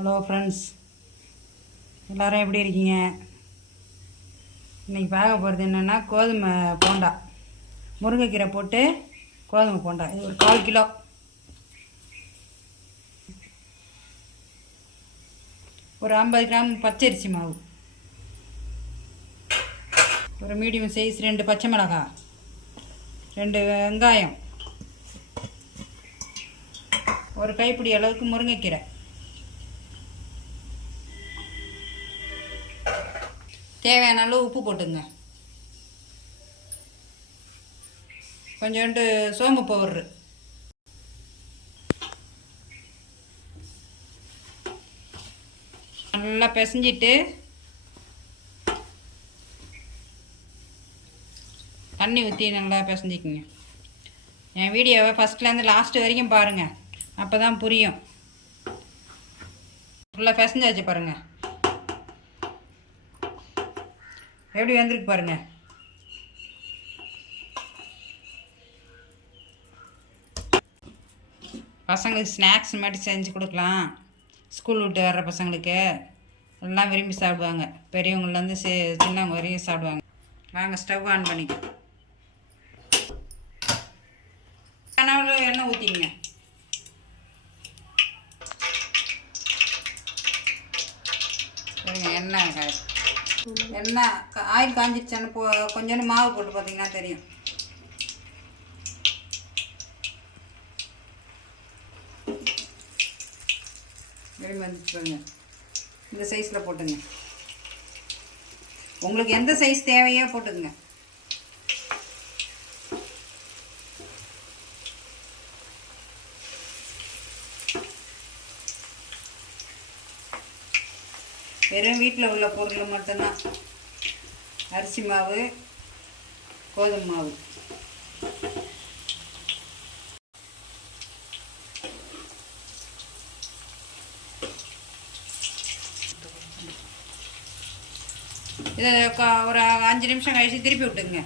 Hello friends, எல்லோரும் எப்படி இருக்கீங்க? இன்றைக்கி பார்க்க போகிறது என்னென்னா கோதுமை போண்டா, முருங்கைக்கீரை போட்டு கோதுமை போண்டா. இது ஒரு 1/4 கிலோ. ஒரு 50 கிராம் பச்சரிசி மாவு, ஒரு மீடியம் சைஸ் 2 பச்சை மிளகாய், 2 வெங்காயம், ஒரு கைப்பிடி அளவுக்கு முருங்கைக்கீரை, தேவையான அளவு உப்பு போட்டுங்க, கொஞ்சோண்டு சோம்பு பவுட்ரு, நல்லா பிசைஞ்சிட்டு தண்ணி ஊற்றி நல்லா பிசைஞ்சிக்குங்க. என் வீடியோவை ஃபஸ்ட்லேருந்து லாஸ்ட்டு வரைக்கும் பாருங்கள், அப்போ தான் புரியும். ஃபுல்லாக பிசைஞ்சாச்சு பாருங்கள், எப்படி வந்திருக்கு பாருங்கள். பசங்களுக்கு ஸ்நாக்ஸ் மாதிரி செஞ்சு கொடுக்கலாம். ஸ்கூல் விட்டு வர்ற பசங்களுக்கு எல்லாம் விரும்பி சாப்பிடுவாங்க. பெரியவங்கள்லேருந்து சின்னவங்க வரையும் சாப்பிடுவாங்க. வாங்க, ஸ்டவ் ஆன் பண்ணிக்க. கனவில் எண்ணெய் ஊற்றிங்க. எண்ணெய் ஆயில் காஞ்சிடுச்சான்னு கொஞ்சோண்டு மாவு போட்டு பார்த்தீங்கன்னா தெரியும். வெளியே வந்துச்சு பாருங்க. இந்த சைஸில் போட்டுங்க. உங்களுக்கு எந்த சைஸ் தேவையோ போட்டுங்க. வெறும் வீட்டில் உள்ள பொருள் மட்டும்தான். அரிசி மாவு, கோதுமை மாவு, இதை ஒரு 5 நிமிஷம் கழிச்சு திருப்பி விட்டுங்க.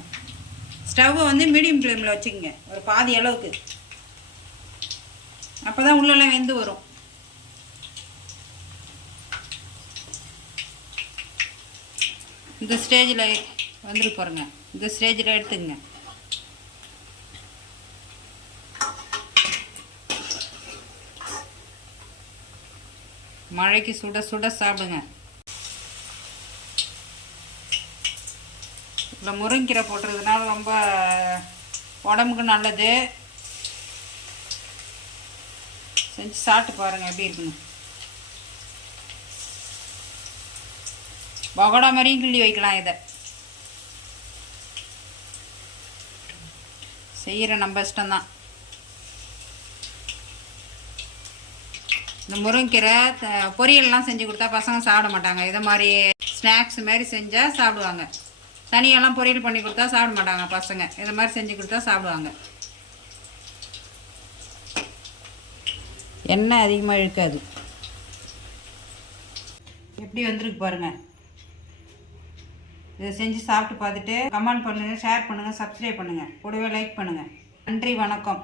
ஸ்டவ்வை வந்து மீடியம் ஃப்ளேமில் வச்சுக்கோங்க, ஒரு பாதி அளவுக்கு. அப்போ தான் உள்ளெல்லாம் வெந்து வரும். இந்த ஸ்டேஜில் வந்துட்டு பாருங்க. இந்த ஸ்டேஜில் எடுத்துங்க. மழைக்கு சுட சுட சாப்பிடுங்க. இதில் முருங்கீரை போட்டுறதுனால ரொம்ப உடம்புக்கு நல்லது. செஞ்சு சாப்பிட்டு பாருங்கள் எப்படி இருக்குன்னு. பகோடா மாதிரியும் கிள்ளி வைக்கலாம். இதை செய்கிற நம்ம இஷ்டம்தான். இந்த முருங்கீரை பொரியல்லாம் செஞ்சு கொடுத்தா பசங்க சாப்பிட மாட்டாங்க. இதை மாதிரி ஸ்நாக்ஸ் மாதிரி செஞ்சால் சாப்பிடுவாங்க. தனியெல்லாம் பொரியல் பண்ணி கொடுத்தா சாப்பிட மாட்டாங்க பசங்க. இதை மாதிரி செஞ்சு கொடுத்தா சாப்பிடுவாங்க. எண்ணெய் அதிகமாக இழுக்காது. எப்படி வந்திருக்கு பாருங்கள். இதை செஞ்சு சாப்பிட்டு பார்த்துட்டு கமெண்ட் பண்ணுங்கள், ஷேர் பண்ணுங்கள், சப்ஸ்கிரைப் பண்ணுங்கள், கூடவே லைக் பண்ணுங்கள். நன்றி, வணக்கம்.